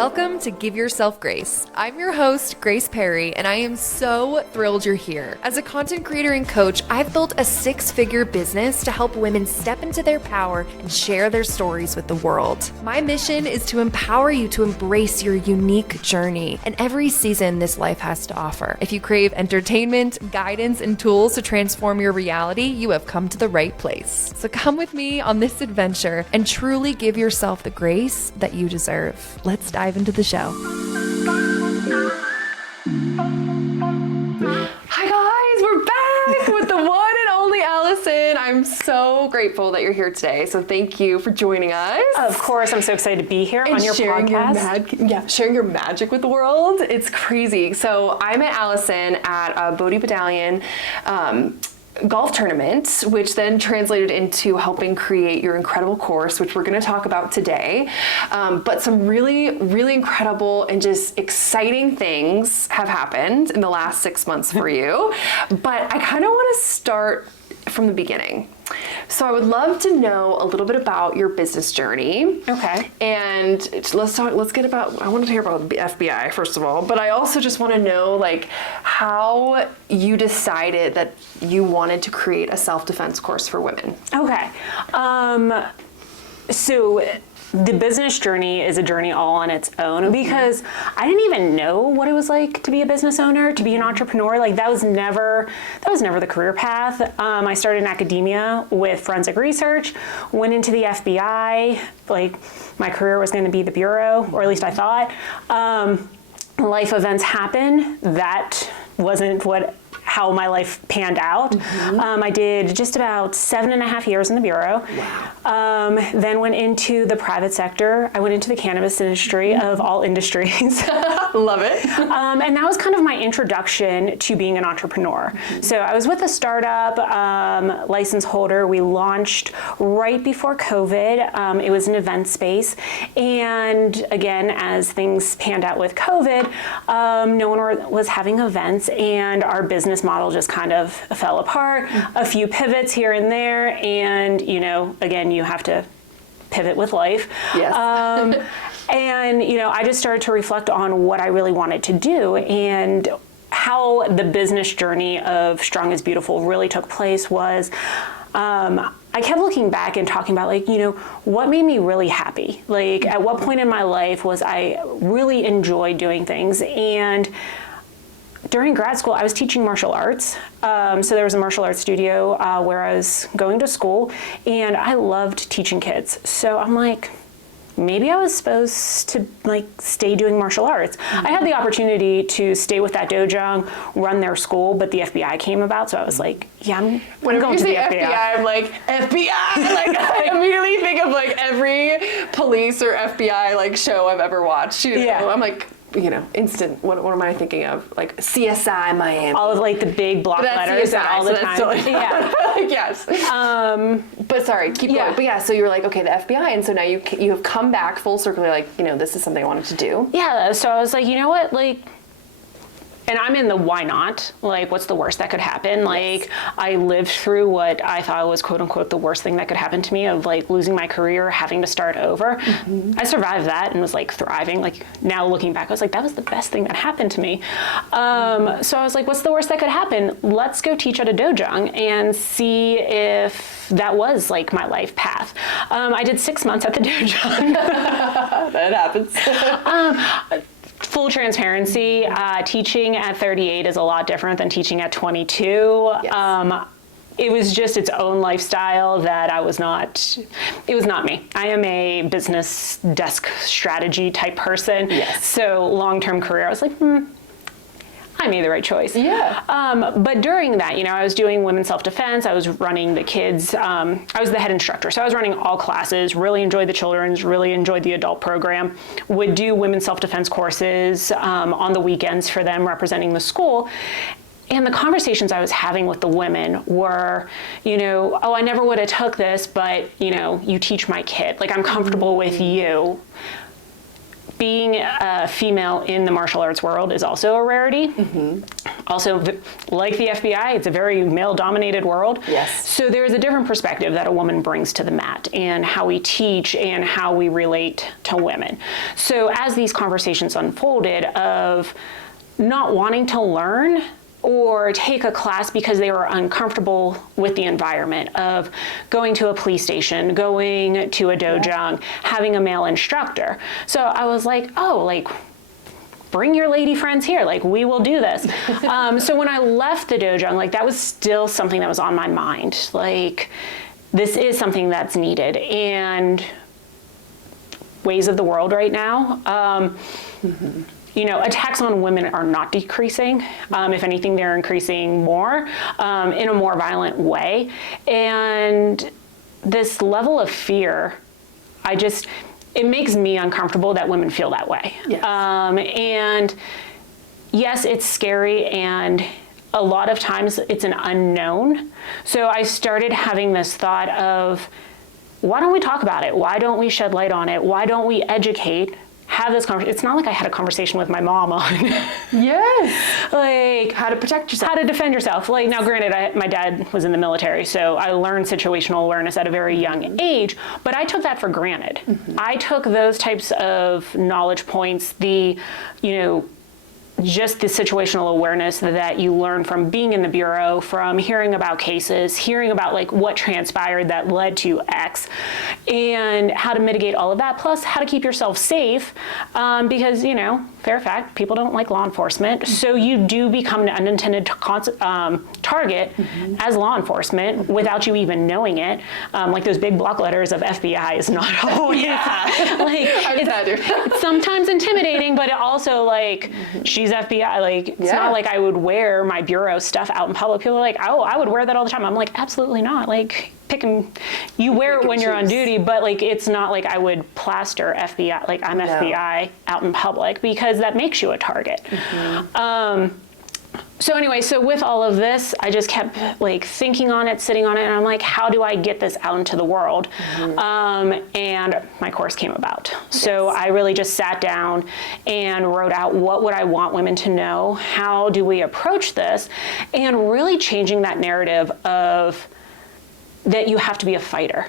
Welcome to Give Yourself Grace. I'm your host, Grace Perry, and I am so thrilled you're here. As a content creator and coach, I've built a 6-figure business to help women step into their power and share their stories with the world. My mission is to empower you to embrace your unique journey and every season this life has to offer. If you crave entertainment, guidance, and tools to transform your reality, you have come to the right place. So come with me on this adventure and truly give yourself the grace that you deserve. Let's dive into the show. Hi guys, we're back with the one and only Alison. I'm so grateful that you're here today. So thank you for joining us. Of course, I'm so excited to be here on your podcast. Sharing your magic with the world. It's crazy. So I met Alison at a Bodhi Battalion golf tournament, which then translated into helping create your incredible course, which we're going to talk about today. But some really, really incredible and just exciting things have happened in the last 6 months for you. But I kind of want to start from the beginning. So I would love to know a little bit about your business journey. Okay. And let's get about, I want to hear about the FBI first of all, but I also just want to know like how you decided that you wanted to create a self-defense course for women. Okay. So the business journey is a journey all on its own because I didn't even know what it was like to be a business owner, to be an entrepreneur. Like that was never the career path. I started in academia with forensic research, went into the FBI, like my career was going to be the bureau, or at least I thought. Life events happen. That wasn't how my life panned out. I did just about 7.5 years in the bureau. Wow. Then went into the private sector. I went into the cannabis industry of all industries. Love it. And that was kind of my introduction to being an entrepreneur. So I was with a startup, license holder. We launched right before COVID. It was an event space. And again, as things panned out with COVID, no one was having events and our business model just kind of fell apart, a few pivots here and there, and again, you have to pivot with life. Yes. And I just started to reflect on what I really wanted to do and how the business journey of Strong is Beautiful really took place was I kept looking back and talking about what made me really happy? Like at what point in my life was I really enjoyed doing things? And during grad school, I was teaching martial arts. So there was a martial arts studio where I was going to school, and I loved teaching kids. So I'm like, maybe I was supposed to stay doing martial arts. I had the opportunity to stay with that dojo, run their school, but the FBI came about, so I was like, yeah, I'm going to the FBI. I'm like, FBI! I immediately think of every police or FBI show I've ever watched. Yeah. I'm like, instant. What am I thinking of? Like CSI Miami. All of the big block letters CSI, all the time. Totally yeah. Yes. But sorry, keep going. But so you're like, okay, the FBI, and so now you have come back full circle. You're like, this is something I wanted to do. Yeah. So I was like, you know what, and I'm in the why not? What's the worst that could happen? Yes. I lived through what I thought was quote unquote the worst thing that could happen to me of losing my career, having to start over. I survived that and was thriving. Now looking back, I was like, that was the best thing that happened to me. So I was like, what's the worst that could happen? Let's go teach at a dojo and see if that was my life path. I did 6 months at the dojo. That happens. Full transparency, teaching at 38 is a lot different than teaching at 22. Yes. It was just its own lifestyle that it was not me. I am a business desk strategy type person. Yes. So long-term career, I was like, I made the right choice. Yeah. But during that, I was doing women's self-defense. I was running the kids. I was the head instructor. So I was running all classes, really enjoyed the children's, really enjoyed the adult program, would do women's self-defense courses on the weekends for them representing the school. And the conversations I was having with the women were, oh, I never would have took this, but, you teach my kid. I'm comfortable with you. Being a female in the martial arts world is also a rarity. also, like the FBI, it's a very male-dominated world. Yes. So there's a different perspective that a woman brings to the mat, and how we teach and how we relate to women. So as these conversations unfolded of not wanting to learn or take a class because they were uncomfortable with the environment of going to a police station, going to a dojo, having a male instructor. So I was like, oh, like, bring your lady friends here, like, we will do this. So when I left the dojo, like, that was still something that was on my mind. Like, this is something that's needed. And ways of the world right now, you know, attacks on women are not decreasing. If anything, they're increasing more in a more violent way. And this level of fear, it makes me uncomfortable that women feel that way. Yes. And yes, it's scary, and a lot of times it's an unknown. So I started having this thought of, why don't we talk about it? Why don't we shed light on it? Why don't we educate? Have this conversation. It's not like I had a conversation with my mom on Yes. like How to protect yourself. how to defend yourself. Like, now granted, my dad was in the military, so I learned situational awareness at a very young age, but I took that for granted. I took those types of knowledge points, just the situational awareness that you learn from being in the Bureau, from hearing about cases, hearing about like what transpired that led to X, and how to mitigate all of that, plus how to keep yourself safe, because, fair fact, people don't like law enforcement, so you do become an unintended target as law enforcement without you even knowing it. Like those big block letters of FBI is not always, it's sometimes intimidating, but it also like, she's FBI, like, it's not like I would wear my Bureau stuff out in public. People are like, oh, I would wear that all the time. I'm like, absolutely not. Like, you wear it when you're on duty, but like, it's not like I would plaster FBI, like I'm FBI out in public, because that makes you a target. So anyway, so with all of this, I just kept like thinking on it, sitting on it, and I'm like, how do I get this out into the world? And my course came about. So I really just sat down and wrote out, what would I want women to know? How do we approach this? And really changing that narrative of that you have to be a fighter.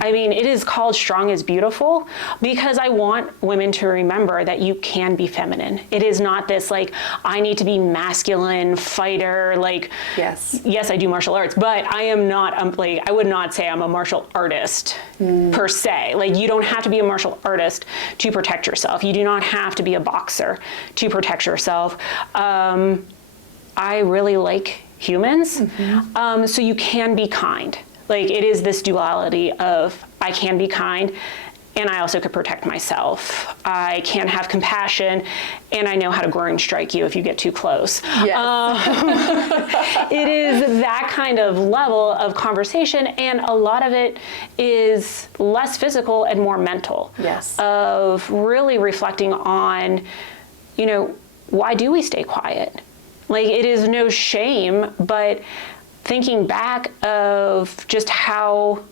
I mean, it is called Strong is Beautiful because I want women to remember that you can be feminine. It is not this like, I need to be masculine fighter, like, yes, I do martial arts, but I am not, like, I would not say I'm a martial artist per se. Like, you don't have to be a martial artist to protect yourself. You do not have to be a boxer to protect yourself. I really like humans, so you can be kind. Like, it is this duality of I can be kind and I also could protect myself. I can have compassion and I know how to groin strike you if you get too close. Yes. It is that kind of level of conversation, and a lot of it is less physical and more mental. Yes. Of really reflecting on, why do we stay quiet? Like, it is no shame, but thinking back of just how,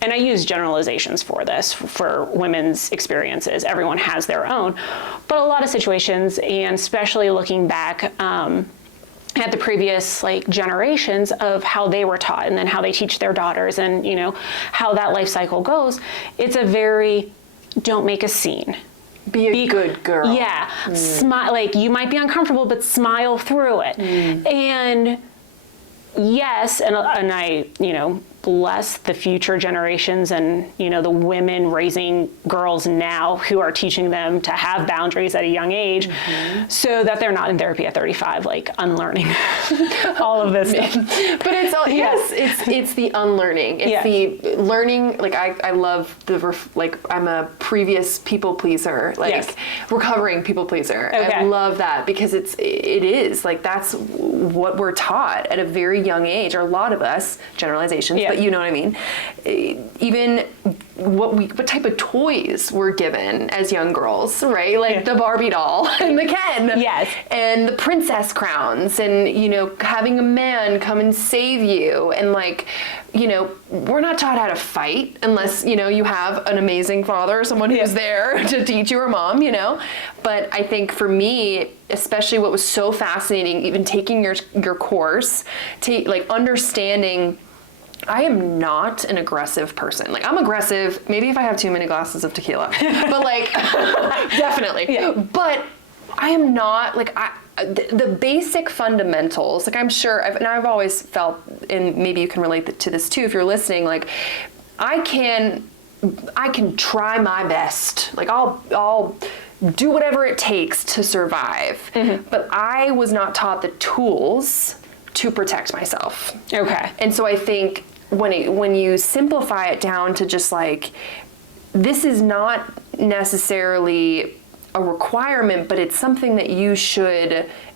and I use generalizations for this, for women's experiences, everyone has their own, but a lot of situations, and especially looking back at the previous generations of how they were taught and then how they teach their daughters and how that life cycle goes, it's a very, don't make a scene. Be a good girl. Yeah. Smile, like, you might be uncomfortable, but smile through it. And yes, and I, bless the future generations and, the women raising girls now who are teaching them to have boundaries at a young age so that they're not in therapy at 35, like unlearning all of this stuff. But it's all, it's the unlearning. It's the learning. Like, I love I'm a previous people pleaser, recovering people pleaser. Okay. I love that because it is like, that's what we're taught at a very young age, or a lot of us, generalizations, but you know what I mean? Even what type of toys we're given as young girls, right? Like the Barbie doll and the Ken. Yes. And the princess crowns and, you know, having a man come and save you. And like, you know, we're not taught how to fight unless, you know, you have an amazing father, someone who's there to teach you, or mom, you know. But I think for me, especially what was so fascinating, even taking your course, like understanding I am not an aggressive person. Like, I'm aggressive, maybe if I have too many glasses of tequila, but like, definitely. Yeah. But I am not, like, the basic fundamentals, like I'm sure, I've always felt, and maybe you can relate to this too if you're listening, like, I can try my best. Like, I'll do whatever it takes to survive. Mm-hmm. But I was not taught the tools to protect myself. Okay. And so I think when you simplify it down to just like, this is not necessarily a requirement, but it's something that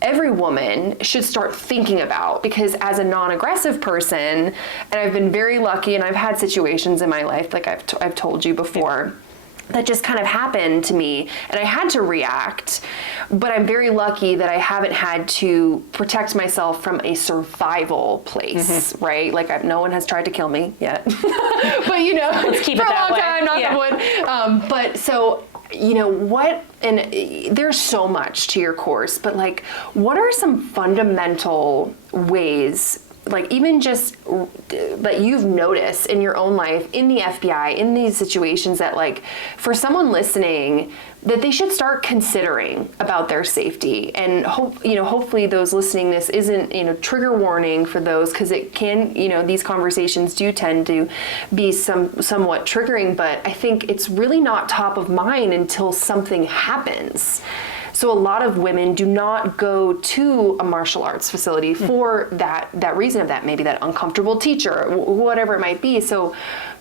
every woman should start thinking about, because as a non-aggressive person, and I've been very lucky, and I've had situations in my life, like I've told you before, that just kind of happened to me, and I had to react, but I'm very lucky that I haven't had to protect myself from a survival place, right? Like, no one has tried to kill me yet, but you know, let's keep for it that a long way. time, knock on wood. But so, you know, there's so much to your course, but like, what are some fundamental ways, like even just that you've noticed in your own life, in the FBI, in these situations, that like for someone listening, that they should start considering about their safety? And hopefully those listening, this isn't, you know, trigger warning for those, because it can, you know, these conversations do tend to be somewhat triggering, but I think it's really not top of mind until something happens. So a lot of women do not go to a martial arts facility for that reason of that, maybe that uncomfortable teacher, whatever it might be. So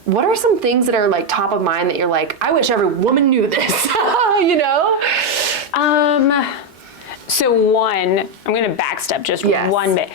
what are some things that are like top of mind that you're like, I wish every woman knew this, you know? So one, I'm going to backstep just one bit.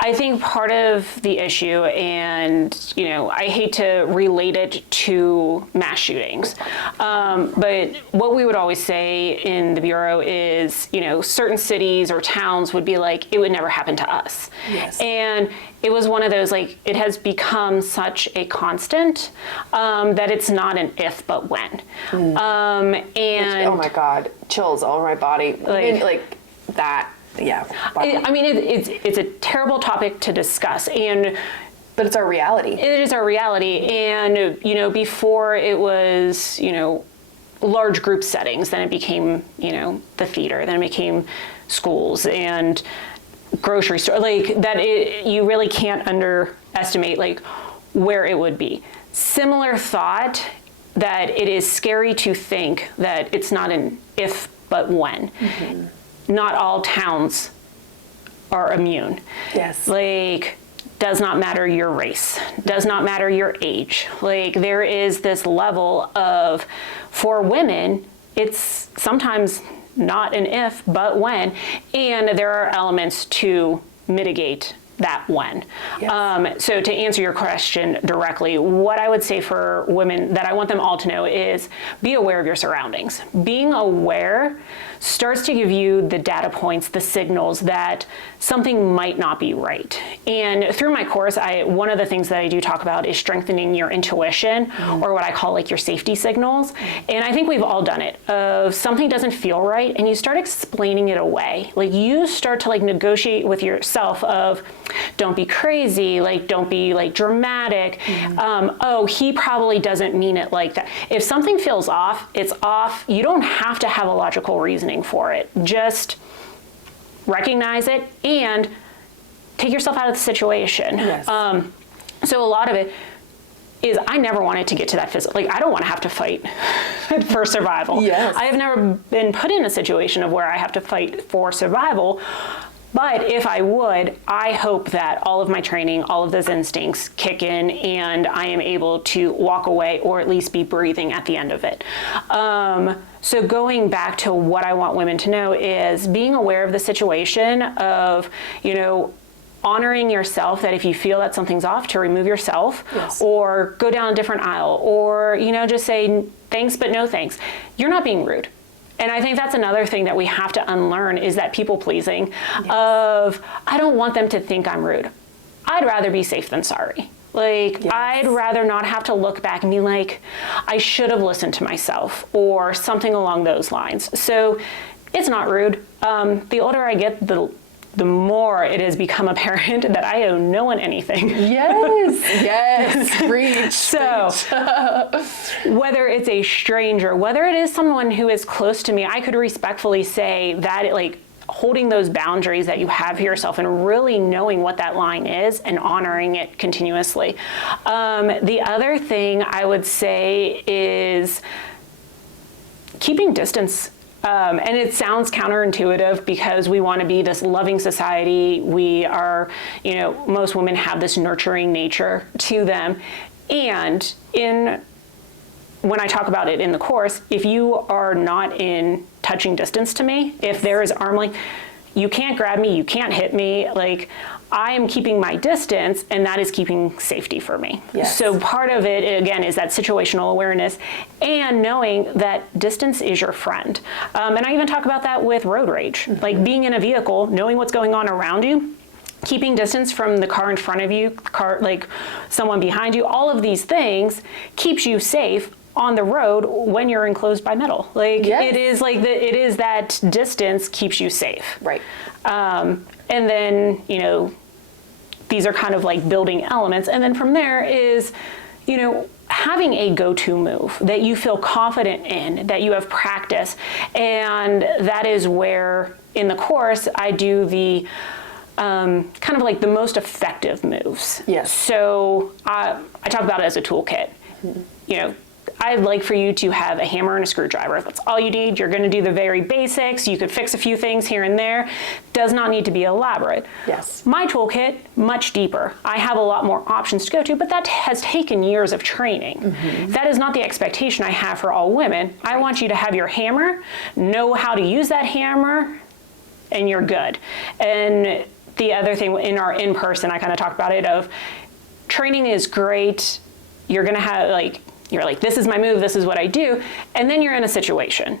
I think part of the issue, and, you know, I hate to relate it to mass shootings, but what we would always say in the Bureau is, you know, certain cities or towns would be like, it would never happen to us. Yes. And it was one of those, like, it has become such a constant that it's not an if, but when. And oh my God, chills all over my body. Like that. Yeah. I mean, it's a terrible topic to discuss, but it's our reality. It is our reality. And, you know, before it was, you know, large group settings, then it became, you know, the theater, then it became schools and grocery store, like that. You really can't underestimate like where it would be. Similar thought, that it is scary to think that it's not an if, but when. Mm-hmm. Not all towns are immune. Yes. Like, does not matter your race, does not matter your age. Like, there is this level of, for women, it's sometimes not an if, but when. And there are elements to mitigate that when. Yes. So to answer your question directly, what I would say for women that I want them all to know is be aware of your surroundings. Being aware starts to give you the data points, the signals that something might not be right. And through my course, one of the things that I do talk about is strengthening your intuition, or what I call like your safety signals. And I think we've all done it, of something doesn't feel right and you start explaining it away. Like, you start to like negotiate with yourself of, don't be crazy, like don't be like dramatic. Oh, he probably doesn't mean it like that. If something feels off, it's off. You don't have to have a logical reasoning for it. Just recognize it and take yourself out of the situation. Yes. So a lot of it is, I never wanted to get to that physical, like I don't want to have to fight for survival. Yes. I have never been put in a situation of where I have to fight for survival. But if I would, I hope that all of my training, all of those instincts kick in and I am able to walk away, or at least be breathing at the end of it. So going back to what I want women to know is being aware of the situation of, you know, honoring yourself, that if you feel that something's off, to remove yourself, Yes. or go down a different aisle, or, just say thanks, but no thanks. You're not being rude. And I think that's another thing that we have to unlearn, is that people pleasing of, I don't want them to think I'm rude. I'd rather be safe than sorry. Like, I'd rather not have to look back and be like, I should have listened to myself, or something along those lines. So it's not rude. The older I get, the more it has become apparent that I owe no one anything. Yes, preach. So whether it's a stranger, whether it is someone who is close to me, I could respectfully say that, holding those boundaries that you have for yourself and really knowing what that line is and honoring it continuously. The other thing I would say is keeping distance. And it sounds counterintuitive, because we want to be this loving society. We are, most women have this nurturing nature to them. And when I talk about it in the course, if you are not in touching distance to me, if there is arm length, you can't grab me, you can't hit me. I am keeping my distance, and that is keeping safety for me. Yes. So part of it, again, is that situational awareness and knowing that distance is your friend. And I even talk about that with road rage, being in a vehicle, knowing what's going on around you, keeping distance from the car in front of you, someone behind you. All of these things keeps you safe on the road when you're enclosed by metal. It is that distance keeps you safe. Right. And then, these are kind of building elements. And then from there is, having a go-to move that you feel confident in, that you have practice. And that is where in the course I do the the most effective moves. Yes. So I talk about it as a toolkit. I'd like for you to have a hammer and a screwdriver. That's all you need. You're going to do the very basics. You could fix a few things here and there. Does not need to be elaborate. Yes. My toolkit, much deeper. I have a lot more options to go to, but that has taken years of training. Mm-hmm. That is not the expectation I have for all women. I want you to have your hammer, know how to use that hammer, and you're good. And the other thing in our in-person, I kind of talk about it of training is great. You're going to have you're like, this is my move, this is what I do. And then you're in a situation.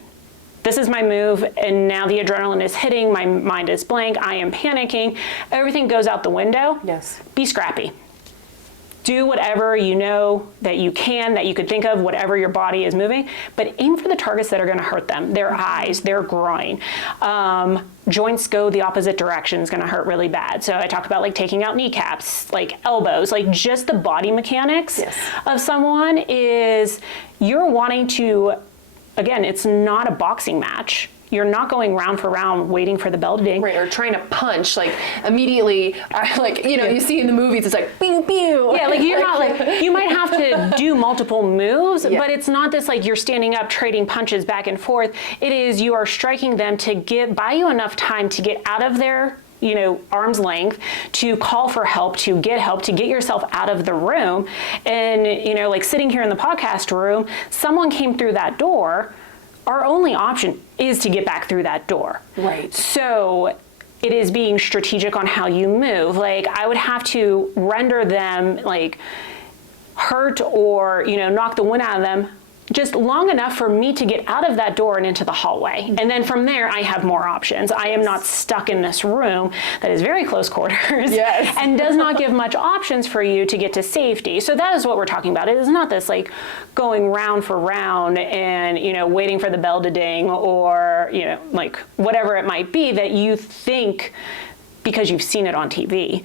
This is my move, and now the adrenaline is hitting, my mind is blank, I am panicking, everything goes out the window. Yes. Be scrappy. Do whatever that you can, that you could think of, whatever your body is moving, but aim for the targets that are going to hurt them, their eyes, their groin. Joints go the opposite direction is going to hurt really bad. So I talk about taking out kneecaps, elbows, just the body mechanics of someone is you're wanting to, again, it's not a boxing match. You're not going round for round waiting for the bell to ding. Right, or trying to punch, immediately, you see in the movies, it's pew, pew. Yeah, you're not you might have to do multiple moves, but it's not this you're standing up trading punches back and forth. It is you are striking them to buy you enough time to get out of their arm's length, to call for help, to get yourself out of the room. And, sitting here in the podcast room, someone came through that door. Our only option is to get back through that door. Right. So it is being strategic on how you move. I would have to render them hurt or, knock the wind out of them just long enough for me to get out of that door and into the hallway. And then from there, I have more options. I am not stuck in this room that is very close quarters and does not give much options for you to get to safety. So that is what we're talking about. It is not this going round for round and, waiting for the bell to ding or, whatever it might be that you think because you've seen it on TV.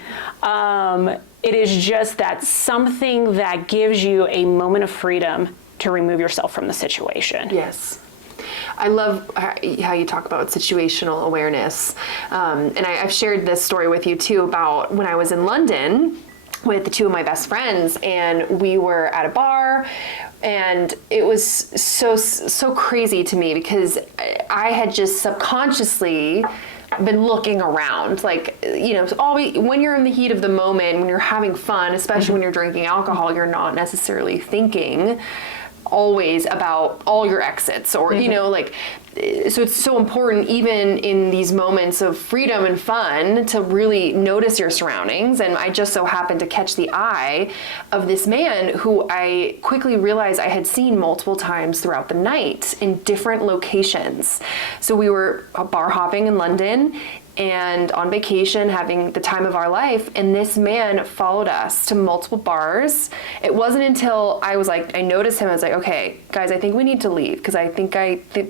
It is just that something that gives you a moment of freedom to remove yourself from the situation. Yes. I love how you talk about situational awareness. And I've shared this story with you too about when I was in London with two of my best friends, and we were at a bar, and it was so crazy to me because I had just subconsciously been looking around, always when you're in the heat of the moment, when you're having fun, especially when you're drinking alcohol, you're not necessarily thinking always about all your exits or, you know, like, so it's so important even in these moments of freedom and fun to really notice your surroundings. And I just so happened to catch the eye of this man who I quickly realized I had seen multiple times throughout the night in different locations. So we were bar hopping in London and on vacation, having the time of our life, and this man followed us to multiple bars. It wasn't until I noticed him, I was like, okay, guys, I think we need to leave, because I think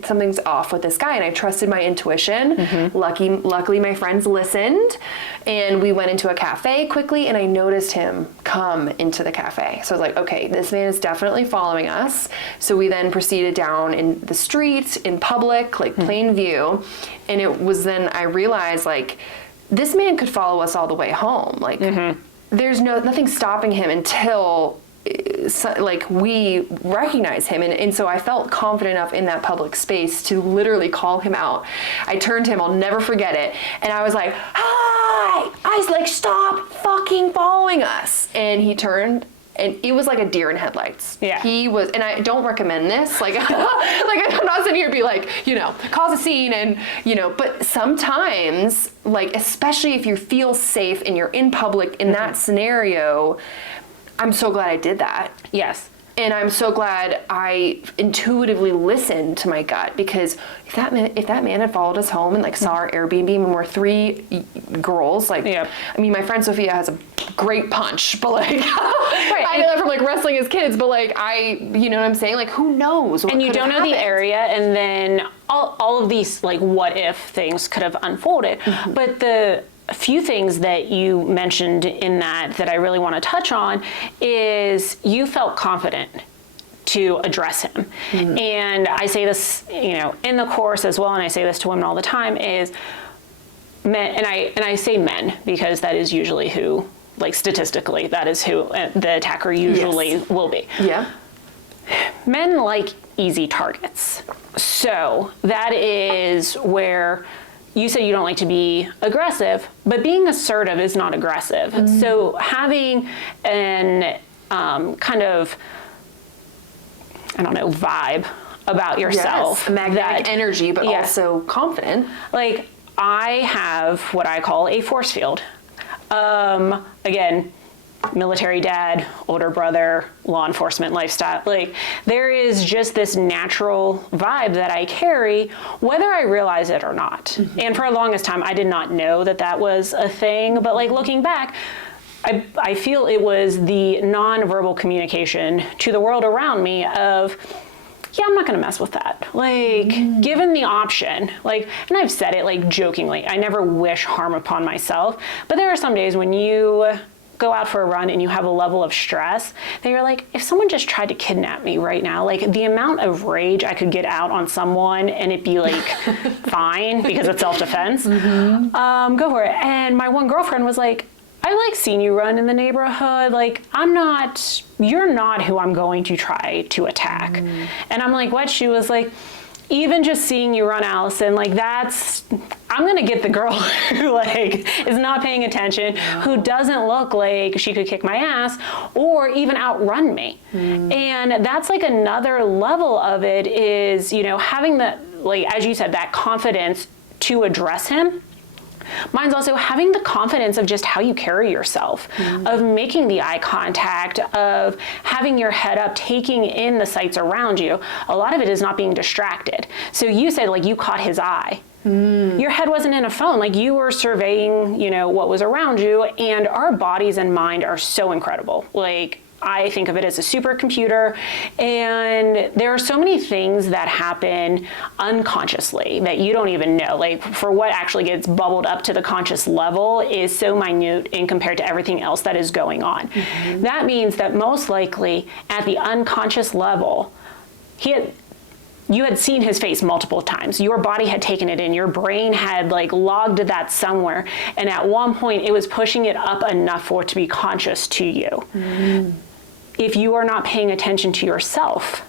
something's off with this guy, and I trusted my intuition. Luckily, my friends listened, and we went into a cafe quickly, and I noticed him come into the cafe. So I was like, okay, this man is definitely following us. So we then proceeded down in the street, in public, like plain view, and it was then I realized, like, this man could follow us all the way home. Like, there's nothing stopping him until, like, we recognize him. And so I felt confident enough in that public space to literally call him out. I turned to him, I'll never forget it. And I was like, hi! I was like, stop fucking following us. And he turned, and it was like a deer in headlights. Yeah. He was, and I don't recommend this. Like, like I'm not sitting here to be like, you know, cause a scene and, you know, but sometimes, like, especially if you feel safe and you're in public in that scenario, I'm so glad I did that. Yes. And I'm so glad I intuitively listened to my gut, because if that man had followed us home and like saw our Airbnb when we're 3 girls, like, I mean, my friend Sophia has a great punch, but like, I know that from like wrestling as kids, but like you know what I'm saying? Like, who knows what and you don't know the area, and then all of these like what if things could have unfolded. But the few things that you mentioned in that I really want to touch on is you felt confident to address him. And I say this, you know, in the course as well, and I say this to women all the time, is men, and I say men because that is usually who, like, statistically, that is who the attacker usually will be. Yeah. Men like easy targets. So that is where you say you don't like to be aggressive, but being assertive is not aggressive. So having an kind of, I don't know, vibe about yourself. Yes, magnetic energy, but also confident. Like, I have what I call a force field. Again, military dad, older brother, law enforcement lifestyle. Like, there is just this natural vibe that I carry, whether I realize it or not. And for the longest time, I did not know that that was a thing. But like looking back, I feel it was the nonverbal communication to the world around me of, yeah, I'm not going to mess with that. Like, given the option, like, and I've said it like jokingly, I never wish harm upon myself. But there are some days when you go out for a run and you have a level of stress that you're like, if someone just tried to kidnap me right now, like the amount of rage I could get out on someone and it be like fine because it's self-defense, go for it. And my one girlfriend was like, I like seeing you run in the neighborhood. Like, you're not who I'm going to try to attack. And I'm like, what? She was like, even just seeing you run, Allison, like I'm gonna get the girl who like is not paying attention, who doesn't look like she could kick my ass or even outrun me. And that's like another level of it is, you know, having the, like, as you said, that confidence to address him. Mine's also having the confidence of just how you carry yourself, of making the eye contact, of having your head up, taking in the sights around you. A lot of it is not being distracted. So you said, like, you caught his eye. Your head wasn't in a phone. Like, you were surveying, you know, what was around you. And our bodies and mind are so incredible. Like, I think of it as a supercomputer, and there are so many things that happen unconsciously that you don't even know. Like, for what actually gets bubbled up to the conscious level is so minute in compared to everything else that is going on. That means that most likely at the unconscious level, you had seen his face multiple times. Your body had taken it in. Your brain had like logged that somewhere. And at one point it was pushing it up enough for it to be conscious to you. If you are not paying attention to yourself,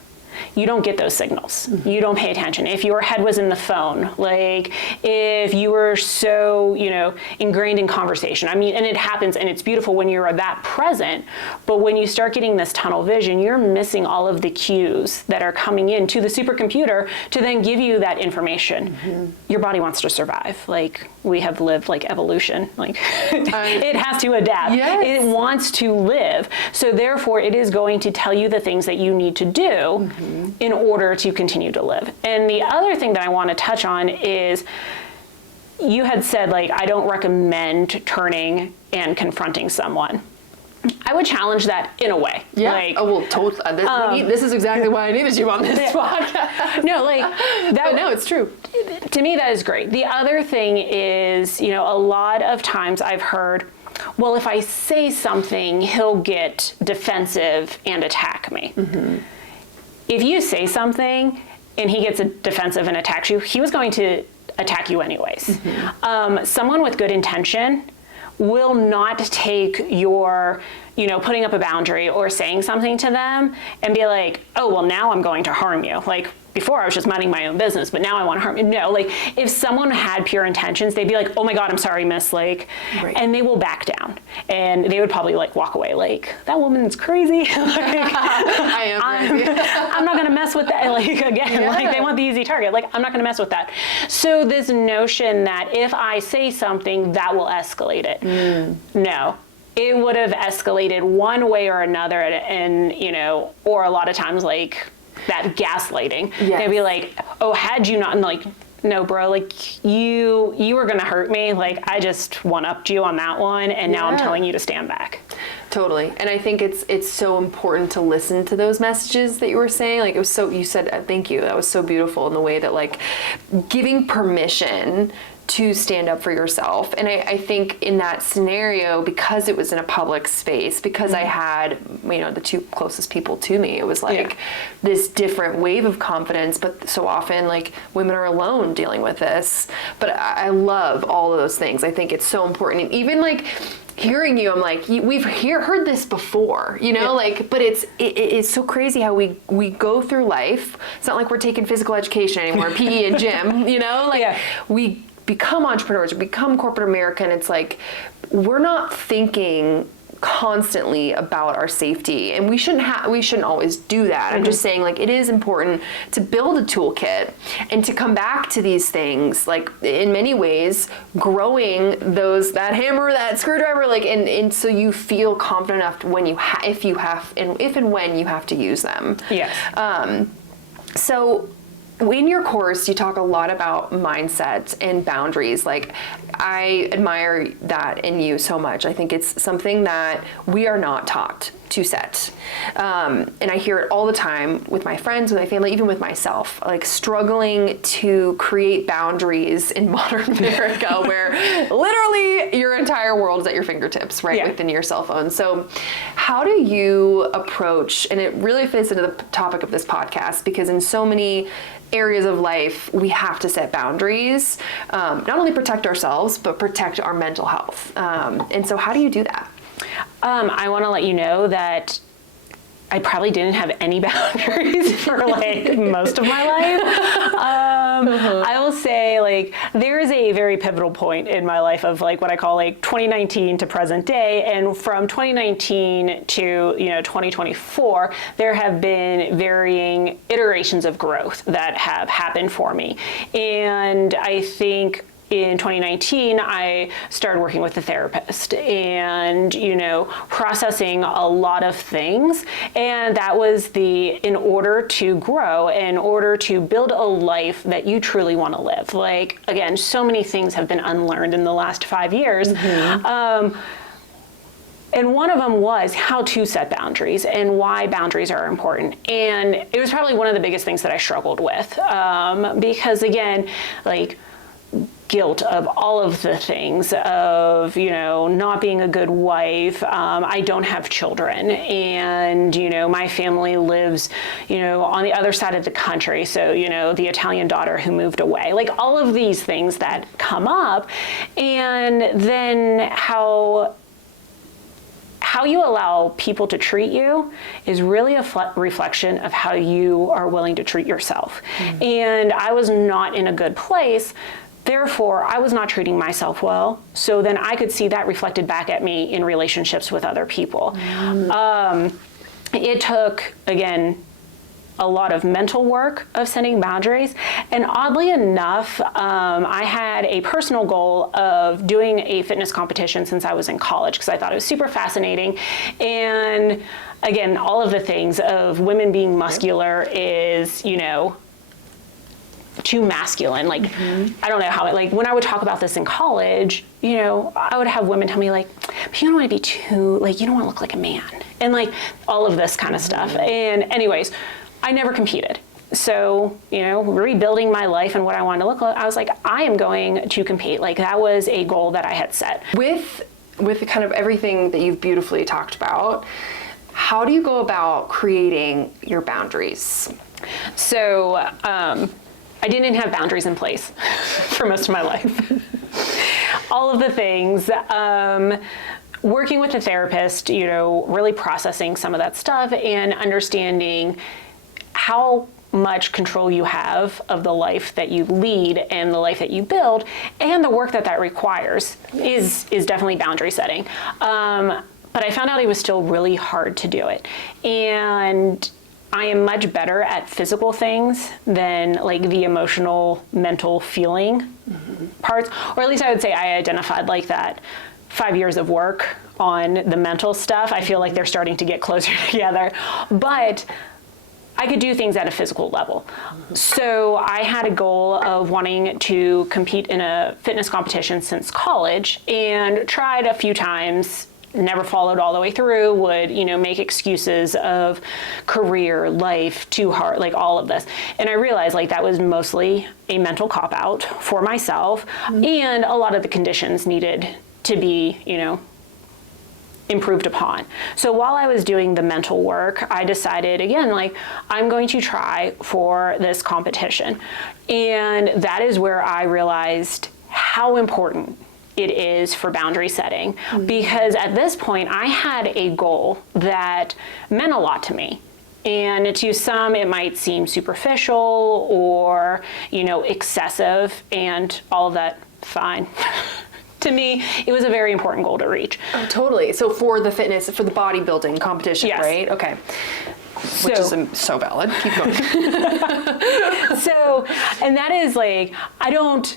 you don't get those signals. You don't pay attention. If your head was in the phone, like if you were so, ingrained in conversation, and it happens and it's beautiful when you're that present, but when you start getting this tunnel vision, you're missing all of the cues that are coming in to the supercomputer to then give you that information. Your body wants to survive. Like we have lived like evolution, like it has to adapt. Yes. It wants to live. So therefore it is going to tell you the things that you need to do in order to continue to live. And the other thing that I want to touch on is you had said, like, I don't recommend turning and confronting someone. I would challenge that in a way. Yeah. Like, Totally. This is exactly why I needed you on this podcast. No, like that. But no, it's true. To me, that is great. The other thing is, a lot of times I've heard, well, if I say something, he'll get defensive and attack me. If you say something and he gets defensive and attacks you, he was going to attack you anyways. Someone with good intention will not take your, putting up a boundary or saying something to them and be like, oh, well, now I'm going to harm you. Like, before I was just minding my own business, but now I want to harm you. No, like if someone had pure intentions, they'd be like, oh my God, I'm sorry, miss, like, and they will back down and they would probably like walk away like, that woman's crazy. I'm not going to mess with that. Like, again, like they want the easy target. Like, I'm not going to mess with that. So this notion that if I say something, that will escalate it. No. It would have escalated one way or another and or a lot of times like, that gaslighting. They'd be like, oh, had you not, and like, no, bro, like you were gonna hurt me. Like I just one-upped you on that one, and now I'm telling you to stand back. Totally. And I think it's so important to listen to those messages that you were saying. Like you said, thank you. That was so beautiful in the way that like giving permission to stand up for yourself. And I think in that scenario, because it was in a public space, because I had, the two closest people to me, it was like this different wave of confidence. But so often like women are alone dealing with this. But I love all of those things. I think it's so important. And even like hearing you, I'm like, we've heard this before, like, but it's so crazy how we go through life. It's not like we're taking physical education anymore, PE and gym, we become entrepreneurs, we become corporate America, and it's like we're not thinking constantly about our safety, and we shouldn't always do that. I'm just saying, like, it is important to build a toolkit and to come back to these things, like in many ways growing that hammer, that screwdriver, like, and so you feel confident enough when if and when you have to use them. So in your course, you talk a lot about mindset and boundaries. Like, I admire that in you so much. I think it's something that we are not taught to set. And I hear it all the time with my friends, with my family, even with myself, like struggling to create boundaries in modern America where literally your entire world is at your fingertips, right? Within your cell phone. So how do you approach, and it really fits into the topic of this podcast, because in so many areas of life, we have to set boundaries, not only protect ourselves, but protect our mental health. And so how do you do that? I want to let you know that I probably didn't have any boundaries for like most of my life. I will say, like, there is a very pivotal point in my life of like what I call like 2019 to present day, and from 2019 to 2024, there have been varying iterations of growth that have happened for me, and I think in 2019, I started working with a therapist and, processing a lot of things. And that was in order to grow, in order to build a life that you truly want to live. Like, again, so many things have been unlearned in the last 5 years. And one of them was how to set boundaries and why boundaries are important. And it was probably one of the biggest things that I struggled with. Because again, like, guilt of all of the things of, not being a good wife. I don't have children, and, my family lives, on the other side of the country. So, the Italian daughter who moved away, like all of these things that come up. And then how how you allow people to treat you is really a reflection of how you are willing to treat yourself. And I was not in a good place. Therefore, I was not treating myself well. So then I could see that reflected back at me in relationships with other people. It took, again, a lot of mental work of setting boundaries. And oddly enough, I had a personal goal of doing a fitness competition since I was in college because I thought it was super fascinating. And again, all of the things of women being muscular is, you know, too masculine. Like, I don't know how, like when I would talk about this in college, you know, I would have women tell me like, but you don't want to be too, like, you don't want to look like a man. And like all of this kind of stuff. And anyways, I never competed. So, you know, rebuilding my life and what I wanted to look like, I was like, I am going to compete. Like that was a goal that I had set. With kind of everything that you've beautifully talked about, how do you go about creating your boundaries? So, I didn't have boundaries in place for most of my life. All of the things, working with a therapist, you know, really processing some of that stuff and understanding how much control you have of the life that you lead and the life that you build and the work that requires is definitely boundary setting. But I found out it was still really hard to do it. And I am much better at physical things than like the emotional, mental feeling parts, or at least I would say I identified like that 5 years of work on the mental stuff. I feel like they're starting to get closer together, but I could do things at a physical level. So I had a goal of wanting to compete in a fitness competition since college and tried a few times, never followed all the way through, would, you know, make excuses of career, life, too hard, like all of this. And I realized like that was mostly a mental cop-out for myself, and a lot of the conditions needed to be, you know, improved upon. So while I was doing the mental work, I decided again, like, I'm going to try for this competition. And that is where I realized how important it is for boundary setting, because at this point I had a goal that meant a lot to me. And to some, it might seem superficial or, you know, excessive, and all of that, fine. To me, it was a very important goal to reach. Oh, totally. So for the fitness, for the bodybuilding competition, yes. Right? Okay. Which is so valid. Keep going. So, and that is like, I don't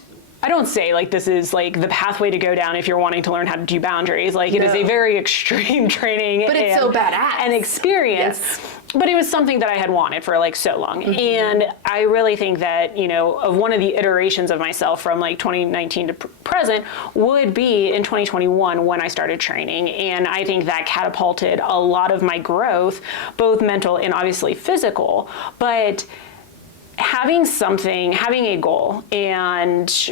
say like this is like the pathway to go down if you're wanting to learn how to do boundaries. Like it is a very extreme training, but it's so badass and experience. Yes. But it was something that I had wanted for like so long. And I really think that, you know, of one of the iterations of myself from like 2019 to present would be in 2021 when I started training. And I think that catapulted a lot of my growth, both mental and obviously physical. But having a goal and,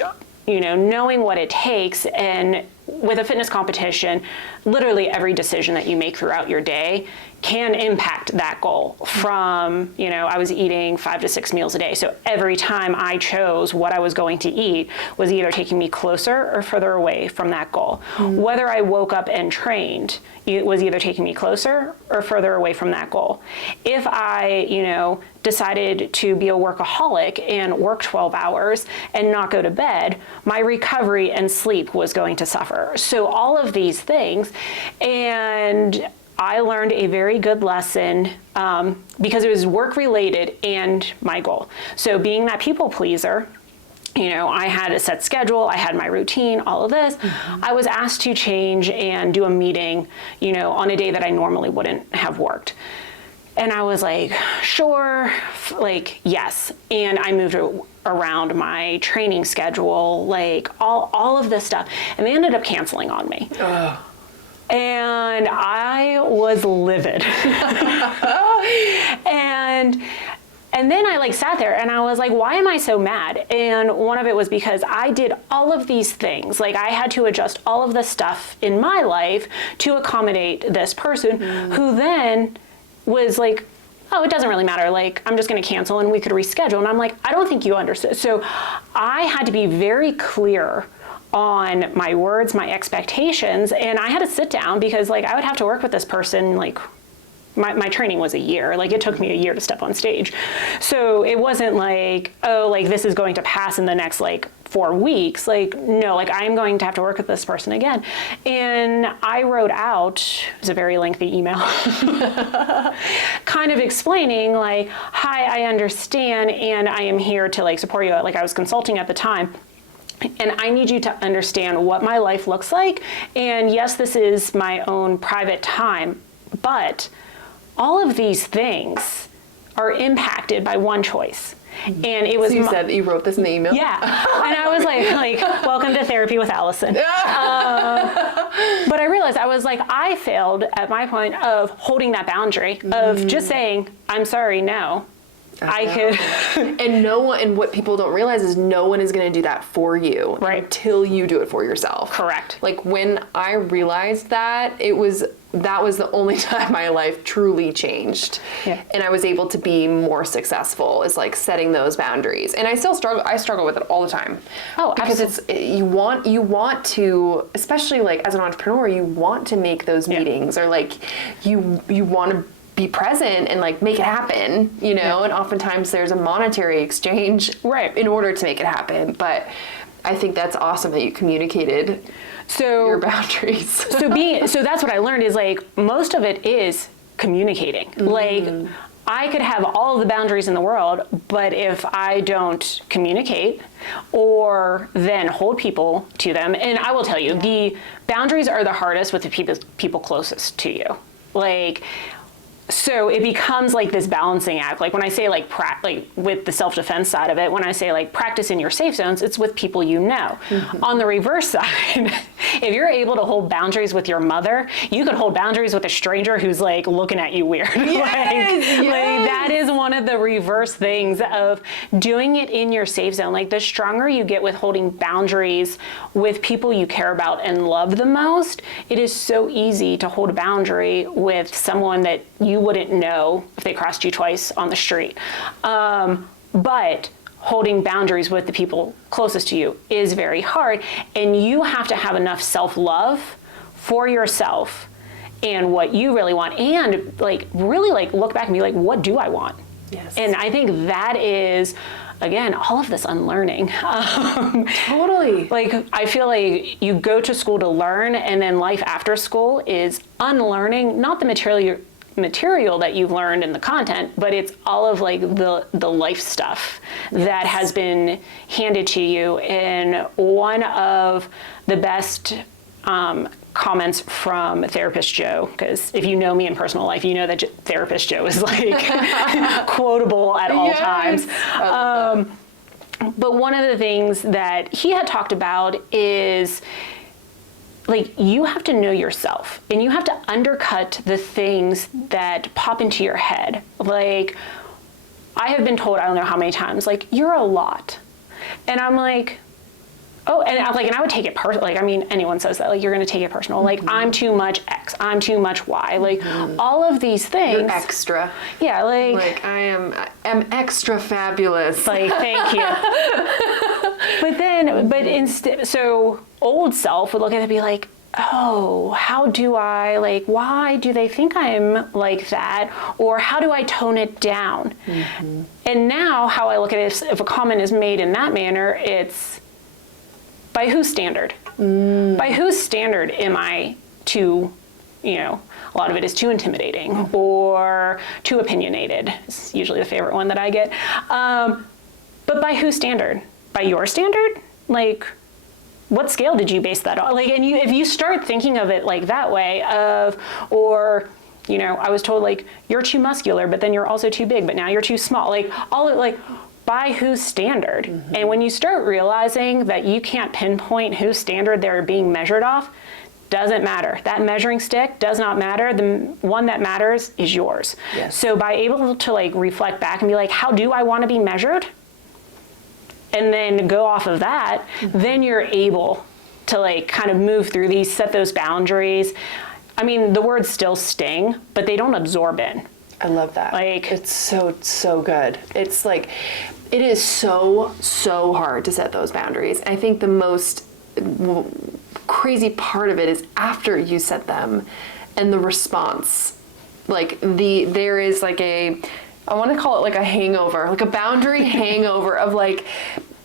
you know, knowing what it takes, and with a fitness competition, literally every decision that you make throughout your day can impact that goal. From, you know, I was eating 5 to 6 meals a day. So every time I chose what I was going to eat was either taking me closer or further away from that goal. Whether I woke up and trained, it was either taking me closer or further away from that goal. If I, you know, decided to be a workaholic and work 12 hours and not go to bed, my recovery and sleep was going to suffer. So all of these things, and I learned a very good lesson because it was work related and my goal. So being that people pleaser, you know, I had a set schedule, I had my routine, all of this. I was asked to change and do a meeting, you know, on a day that I normally wouldn't have worked. And I was like, sure, like, yes. And I moved around my training schedule, like all of this stuff. And they ended up canceling on me. And I was livid. And then I like sat there and I was like, why am I so mad? And one of it was because I did all of these things. Like I had to adjust all of the stuff in my life to accommodate this person who then was like, oh, it doesn't really matter. Like, I'm just going to cancel and we could reschedule. And I'm like, I don't think you understood. So I had to be very clear on my words, my expectations. And I had to sit down because like I would have to work with this person, like my training was a year. Like it took me a year to step on stage. So it wasn't like, oh, like this is going to pass in the next like 4 weeks. Like, no, like I'm going to have to work with this person again. And I wrote out, it was a very lengthy email, kind of explaining like, hi, I understand. And I am here to like support you. Like I was consulting at the time. And I need you to understand what my life looks like. And yes, this is my own private time, but all of these things are impacted by one choice. And it was. So you said you wrote this in the email? Yeah. And I was like, welcome to therapy with Alison. But I realized I was like, I failed at my point of holding that boundary of just saying, I'm sorry, no. I could. And no one, and what people don't realize is no one is going to do that for you until you do it for yourself. Correct. Like when I realized that, that was the only time my life truly changed. Yeah. And I was able to be more successful, is like setting those boundaries. And I still struggle with it all the time. Oh, because absolutely. you want to, especially like as an entrepreneur, you want to make those meetings or like you want to be present and like make it happen, you know, and oftentimes there's a monetary exchange in order to make it happen. But I think that's awesome that you communicated your boundaries. So that's what I learned is like most of it is communicating. Like I could have all of the boundaries in the world, but if I don't communicate or then hold people to them, and I will tell you, the boundaries are the hardest with the people closest to you. Like, so it becomes like this balancing act. Like when I say like with the self-defense side of it, when I say like practice in your safe zones, it's with people you know. On the reverse side, if you're able to hold boundaries with your mother, you could hold boundaries with a stranger who's like looking at you weird. Like that is one of the reverse things of doing it in your safe zone. Like the stronger you get with holding boundaries with people you care about and love the most, it is so easy to hold a boundary with someone that you wouldn't know if they crossed you twice on the street. But holding boundaries with the people closest to you is very hard. And you have to have enough self-love for yourself and what you really want. And like really like look back and be like, what do I want? Yes. And I think that is, again, all of this unlearning. Totally. Like, I feel like you go to school to learn, and then life after school is unlearning, not the material that you've learned in the content, but it's all of like the life stuff that has been handed to you. And one of the best comments from Therapist Joe, because if you know me in personal life, you know that Therapist Joe is like quotable at all times. But one of the things that he had talked about is like you have to know yourself and you have to undercut the things that pop into your head. Like I have been told, I don't know how many times, like you're a lot. And I'm like, oh, and I would take it personal. Like, I mean, anyone says that, like, you're going to take it personal. Like, I'm too much X, I'm too much Y. Like, all of these things. You're extra. Yeah, like I am extra fabulous. Like, thank you. But instead, so old self would look at it and be like, oh, how do I, like, why do they think I'm like that? Or how do I tone it down? And now how I look at it is if a comment is made in that manner, it's, by whose standard? By whose standard am I too, a lot of it is too intimidating or too opinionated. It's usually the favorite one that I get. But by whose standard? By your standard? Like, what scale did you base that on? Like, and if you start thinking of it like that way or I was told like, you're too muscular, but then you're also too big, but now you're too small. Like by whose standard? And when you start realizing that you can't pinpoint whose standard they're being measured off, doesn't matter. That measuring stick does not matter. The one that matters is yours. Yes. So by able to like reflect back and be like, how do I want to be measured? And then go off of that, then you're able to like kind of move through these, set those boundaries. I mean, the words still sting, but they don't absorb in. I love that. Like, it's so good. It's like, it is so hard to set those boundaries. I think the most crazy part of it is after you set them and the response. Like there is like I want to call it like a hangover, like a boundary hangover of like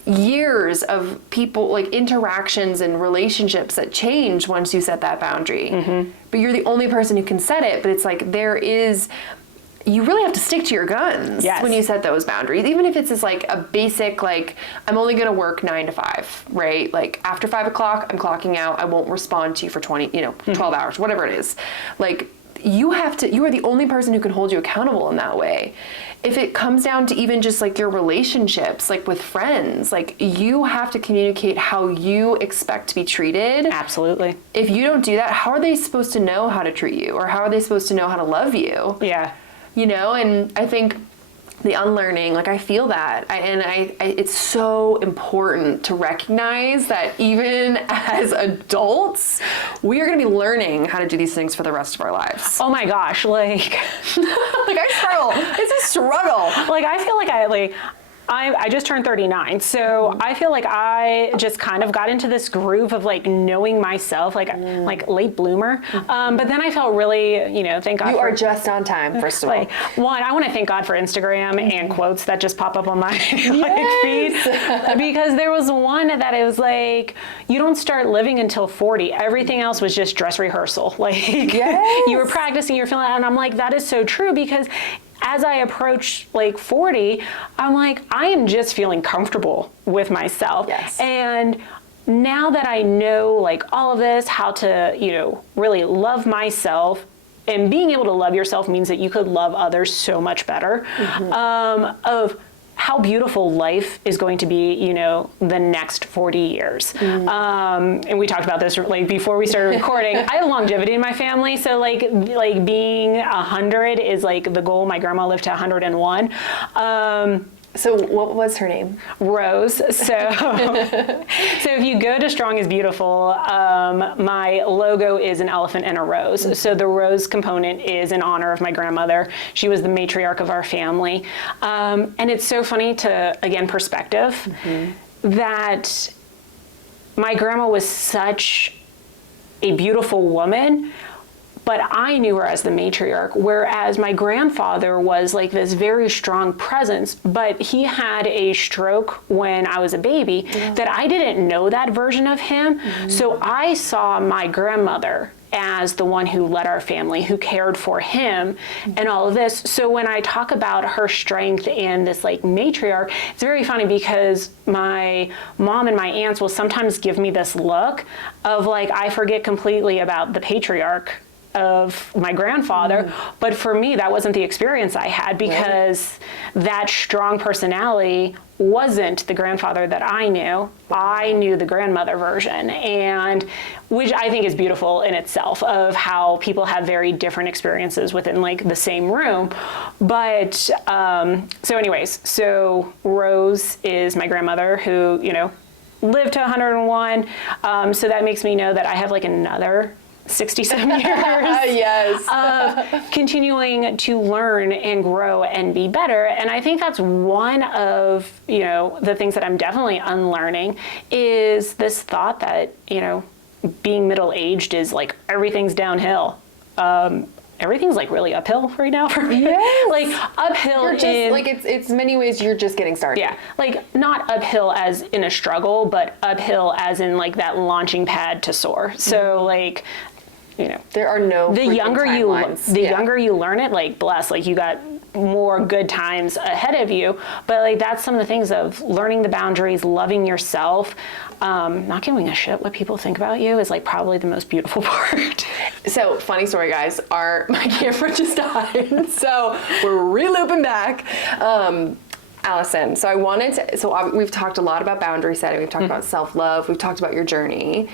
years of people, like interactions and relationships that change once you set that boundary. Mm-hmm. But you're the only person who can set it. But it's like you really have to stick to your guns when you set those boundaries. Even if it's just like a basic, like, I'm only going to work 9 to 5, right? Like after 5 o'clock, I'm clocking out. I won't respond to you for 12 hours, whatever it is. Like you are the only person who can hold you accountable in that way. If it comes down to even just like your relationships, like with friends, like you have to communicate how you expect to be treated. Absolutely. If you don't do that, how are they supposed to know how to treat you? Or how are they supposed to know how to love you? Yeah. And I think the unlearning, like I feel that. It's so important to recognize that even as adults, we are going to be learning how to do these things for the rest of our lives. Oh my gosh, like, like I struggle. It's a struggle. Like I feel like I just turned 39, so I feel like I just kind of got into this groove of like knowing myself, like late bloomer. But then I felt really, thank God. You are just on time, first of all. One, I want to thank God for Instagram and quotes that just pop up on my feed, because there was one that it was like, you don't start living until 40. Everything else was just dress rehearsal. Like you were practicing, you're feeling, and I'm like, that is so true, because as I approach like 40, I'm like, I am just feeling comfortable with myself. Yes. And now that I know like all of this, how to, really love myself, and being able to love yourself means that you could love others so much better, of how beautiful life is going to be, the next 40 years. And we talked about this like before we started recording. I have longevity in my family, so like being 100 is like the goal. My grandma lived to 101. So what was her name? Rose. So if you go to Strong is Beautiful, my logo is an elephant and a rose. Mm-hmm. So the rose component is in honor of my grandmother. She was the matriarch of our family. And it's so funny to, again, perspective, that my grandma was such a beautiful woman, but I knew her as the matriarch, whereas my grandfather was like this very strong presence, but he had a stroke when I was a baby that I didn't know that version of him. So I saw my grandmother as the one who led our family, who cared for him and all of this. So when I talk about her strength and this like matriarch, it's very funny because my mom and my aunts will sometimes give me this look of like, I forget completely about the patriarch of my grandfather, but for me that wasn't the experience I had, because that strong personality wasn't the grandfather that I knew. I knew the grandmother version, and which I think is beautiful in itself, of how people have very different experiences within like the same room. But so Rose is my grandmother who lived to 101, so that makes me know that I have like another 60-some years of continuing to learn and grow and be better. And I think that's one of, the things that I'm definitely unlearning, is this thought that, being middle-aged is like everything's downhill. Everything's like really uphill right now for me. Yes. Like uphill it's many ways you're just getting started. Yeah. Like not uphill as in a struggle, but uphill as in like that launching pad to soar. So like, there are no the younger you learn it, like bless, like you got more good times ahead of you. But like that's some of the things of learning the boundaries, loving yourself, not giving a shit what people think about you is like probably the most beautiful part. So funny story, guys, my camera just died, so we're re-looping back. Alison, so we've talked a lot about boundary setting, we've talked about self-love, we've talked about your journey.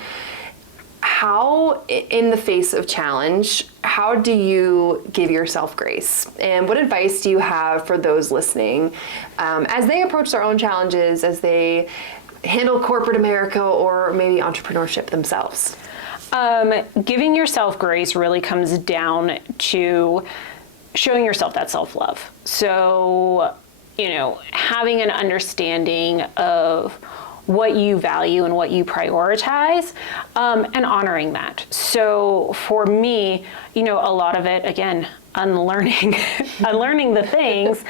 How, in the face of challenge, how do you give yourself grace? And what advice do you have for those listening as they approach their own challenges, as they handle corporate America or maybe entrepreneurship themselves? Giving yourself grace really comes down to showing yourself that self-love. So, having an understanding of what you value and what you prioritize, and honoring that. So for me, you know, a lot of it, again, unlearning, unlearning the things,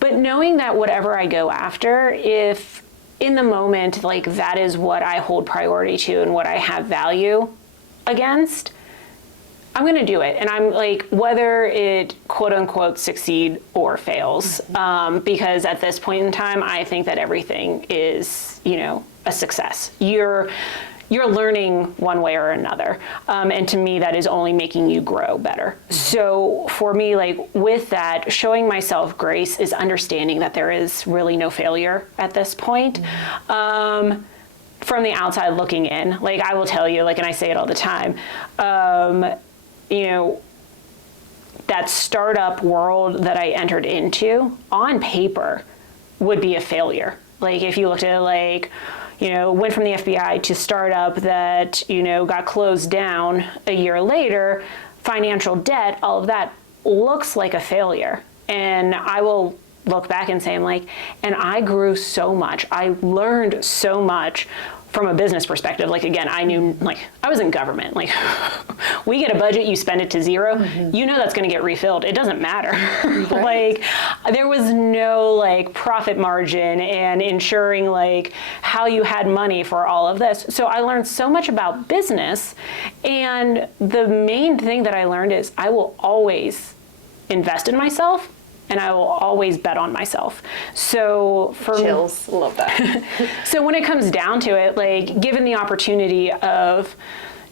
but knowing that whatever I go after, if in the moment, like that is what I hold priority to and what I have value against, I'm going to do it. And I'm like, whether it quote unquote succeed or fails, because at this point in time, I think that everything is, you know, a success. You're learning one way or another. And to me, that is only making you grow better. So for me, like with that, showing myself grace is understanding that there is really no failure at this point. From the outside looking in, like I will tell you, like, and I say it all the time, you know, that startup world that I entered into on paper would be a failure. Like if you looked at it like, you know, went from the FBI to startup that, you know, got closed down a year later, financial debt, all of that looks like a failure. And I will look back and say, I'm like, and I grew so much. I learned so much from a business perspective. Like, again, I knew, like, I was in government. Like, we get a budget, you spend it to zero, you know that's going to get refilled. It doesn't matter. Like, there was no, like, profit margin and ensuring, like, how you had money for all of this. So I learned so much about business. And the main thing that I learned is I will always invest in myself, and I will always bet on myself. So for Chills, love that. So when it comes down to it, like given the opportunity of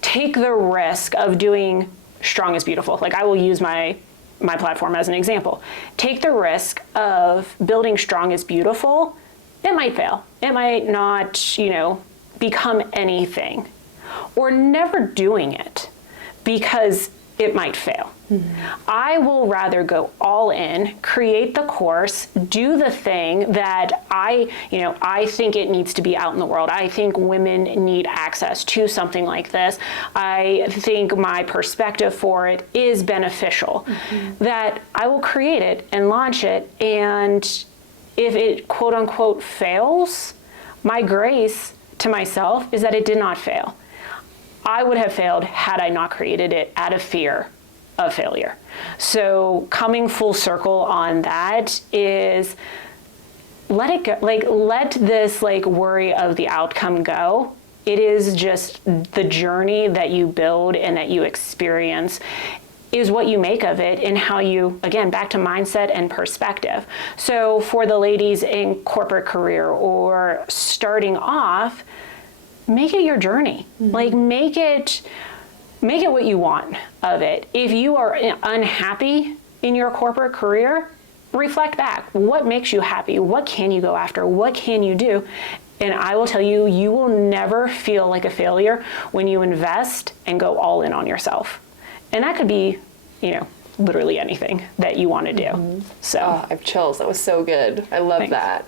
take the risk of doing Strong is Beautiful, like I will use my platform as an example. Take the risk of building Strong is Beautiful. It might fail. It might not, you know, become anything, or never doing it because it might fail. I will rather go all in, create the course, do the thing that I think it needs to be out in the world. I think women need access to something like this. I think my perspective for it is beneficial. That I will create it and launch it, and if it quote unquote fails, my grace to myself is that it did not fail. I would have failed had I not created it out of fear of failure. So coming full circle on that is let it go, like let this like worry of the outcome go. It is just the journey that you build and that you experience is what you make of it, and how you, again, back to mindset and perspective. So for the ladies in corporate career or starting off, make it your journey. Like make it what you want of it. If you are unhappy in your corporate career, reflect back. What makes you happy? What can you go after? What can you do? And I will tell you, you will never feel like a failure when you invest and go all in on yourself. And that could be, you know, literally anything that you want to do. So I have chills. That was so good. I love that.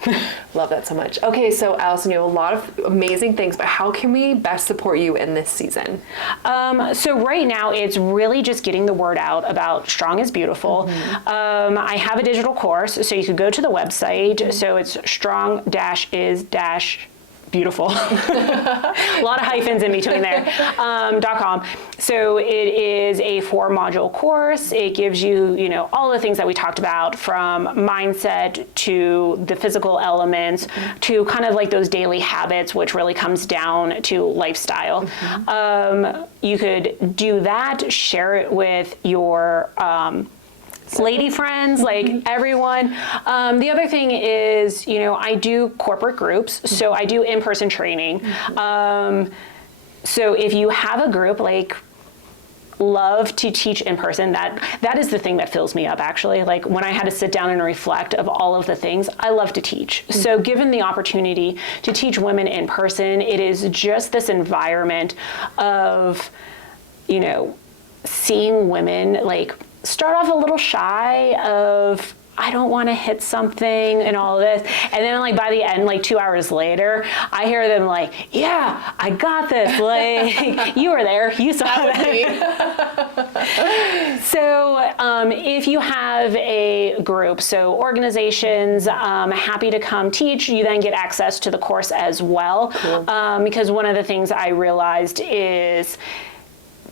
Love that so much. Okay, so Alison, you have a lot of amazing things, but how can we best support you in this season? So right now it's really just getting the word out about Strong is Beautiful. I have a digital course, so you could go to the website. So it's strong-is-beautiful. A lot of hyphens in between there. .com. So it is a 4-module course. It gives you, you know, all the things that we talked about, from mindset to the physical elements to kind of like those daily habits, which really comes down to lifestyle. You could do that, share it with your lady friends, like everyone. The other thing is, you know, I do corporate groups, so I do in-person training. So if you have a group, like, love to teach in person. That is the thing that fills me up, actually. Like when I had to sit down and reflect of all of the things, I love to teach. So given the opportunity to teach women in person, it is just this environment of, you know, seeing women like start off a little shy of, I don't want to hit something and all of this. And then like by the end, like 2 hours later, I hear them like, yeah, I got this. Like, you were there, you saw that. So if you have a group, so organizations, happy to come teach, you then get access to the course as well. Cool. Because one of the things I realized is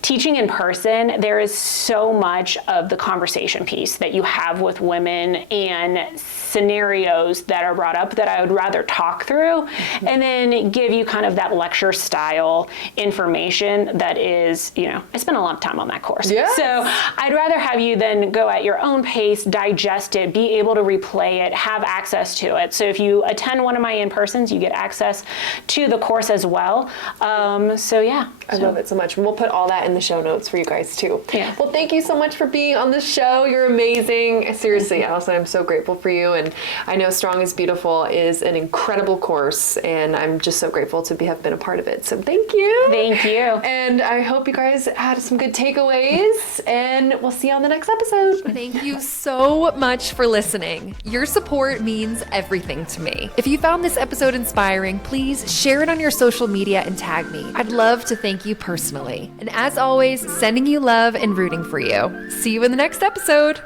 teaching in person, there is so much of the conversation piece that you have with women and scenarios that are brought up that I would rather talk through and then give you kind of that lecture style information that is, I spent a lot of time on that course. Yes. So I'd rather have you then go at your own pace, digest it, be able to replay it, have access to it. So if you attend one of my in-persons, you get access to the course as well. I love it so much. And we'll put all that in the show notes for you guys too. Yeah. Well, thank you so much for being on the show. You're amazing. Seriously, Alison, I'm so grateful for you. And I know Strong is Beautiful is an incredible course, and I'm just so grateful to have been a part of it. So thank you. Thank you. And I hope you guys had some good takeaways, and we'll see you on the next episode. Thank you so much for listening. Your support means everything to me. If you found this episode inspiring, please share it on your social media and tag me. I'd love to thank you personally. And as always, sending you love and rooting for you. See you in the next episode.